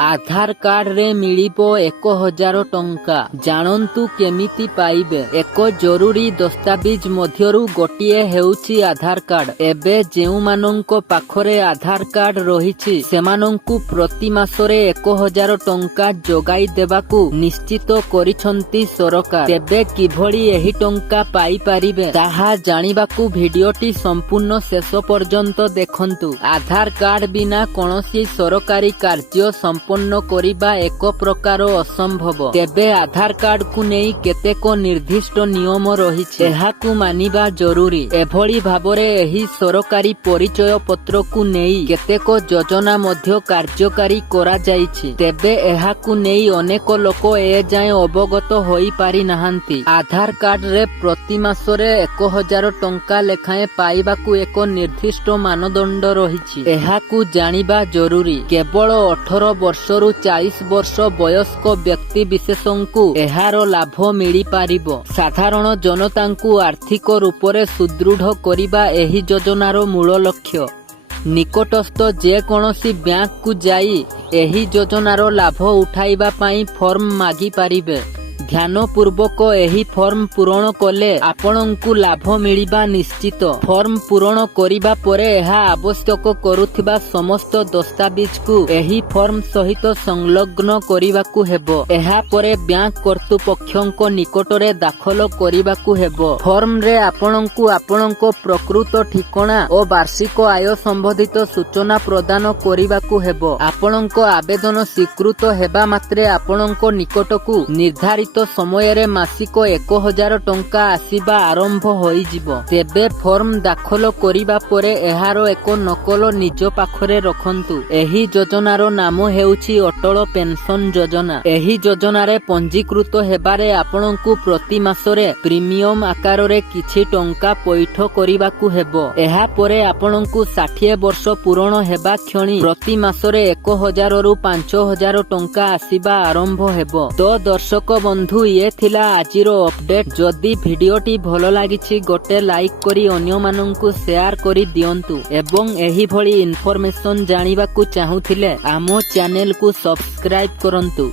आधार card रे मिलिबो 1000 टंका। जानन्तु केमिति पाइबे। एक जरूरी दस्तावेज मध्यरु गोटिए हेउछि आधार कार्ड। एबे जेउमानंको पाखरे आधार कार्ड रहिछि सेमानंकु प्रति मासरे 1000 टंका जोगाई देबाकू निश्चित करिसंती सरकार। तेबे किभଳି एही टंका पाई पारिबे ताहा जानिबाकू भिडियोटी संपूर्ण शेष पर्यंत देखंतु। आधार कार्ड बिना कोनोसी सरकारी कार्य संपूर्ण करिबा एक प्रकार असंभव। तेबे आधार कार्ड को नेई केतेक निर्दिष्ट नियम रहिछि एहाकू मानिबा जरूरी। एभଳି भाबरे एही सरकारी परिचय पत्र को नेई केतेक योजना मध्य कार्यकारी करा जाइछि। तेबे एहाकू नेई अनेक लोक ए जाय अवगत होई पारि नाहांती। आधार कार्ड रे प्रति मासरे 1000 टंका लेखाए पाइबाकू एक निर्दिष्ट मानदंड रहिछि एहाकू जानिबा जरूरी। केवल 18 वर्षरु 40 वर्ष वयस्क व्यक्ति विशेषंकु एहार लाभ मिली पारिबो। साधारण जनतांकू आर्थिक रूपरे सुदृढ़ करिबा एही योजनार मूल लक्ष्य। निकटस्थ जे कोनोसी बैंक को जाई एही योजनार लाभ उठाइबा पाई फॉर्म मागी पारिबे। ध्यान पूर्वक एही फॉर्म पूरण कले आपनंकु लाभ मिलिबा निश्चित। फॉर्म पूरण करिबा परे एहा आवश्यक करुथिबा समस्त दस्तावेज को एही फॉर्म सहित संलग्न करिबाकू हेबो। एहा परे बैंक कर्तृपक्षक निकटरे दाखल करिबाकू हेबो। फॉर्म रे आपनंकु आपनंको प्रकृत ठिकाना और वार्षिक आय संबंधित सूचना प्रदान करिबाकू हेबो। आपनंको आवेदन स्वीकृत हेबा मात्रे आपनंको निकटकू निर्धारित समय रे मासिक 1000 टंका आसीबा आरंभ होई जिवो। तेबे फॉर्म दाखल करिबा परे एहारो एक नकल निज पाखरे रखंतु। एही योजनार नाम हेउछि अटल पेंशन योजना। एही योजना रे पंजीकृत हेबारे आपनंकु प्रति मासरे प्रीमियम आकार रे किछि टंका पैठ करिबाकू हेबो। एहा परे आपनंकु 60 वर्ष पूर्ण हेबा क्षणी प्रति मासरे 1000 रु 5000 टंका आसीबा आरंभ हेबो। तो दर्शक बंधु ये थिला आजिरो अपडेट। जदि भिडियोटी भलो लागिछि गोटे लाइक करी अन्य माननकु शेयर करी दियंतु एवं एही भली इन्फॉर्मेशन जानिबाकू चाहुथिले आमो चैनल को सब्सक्राइब करंतु।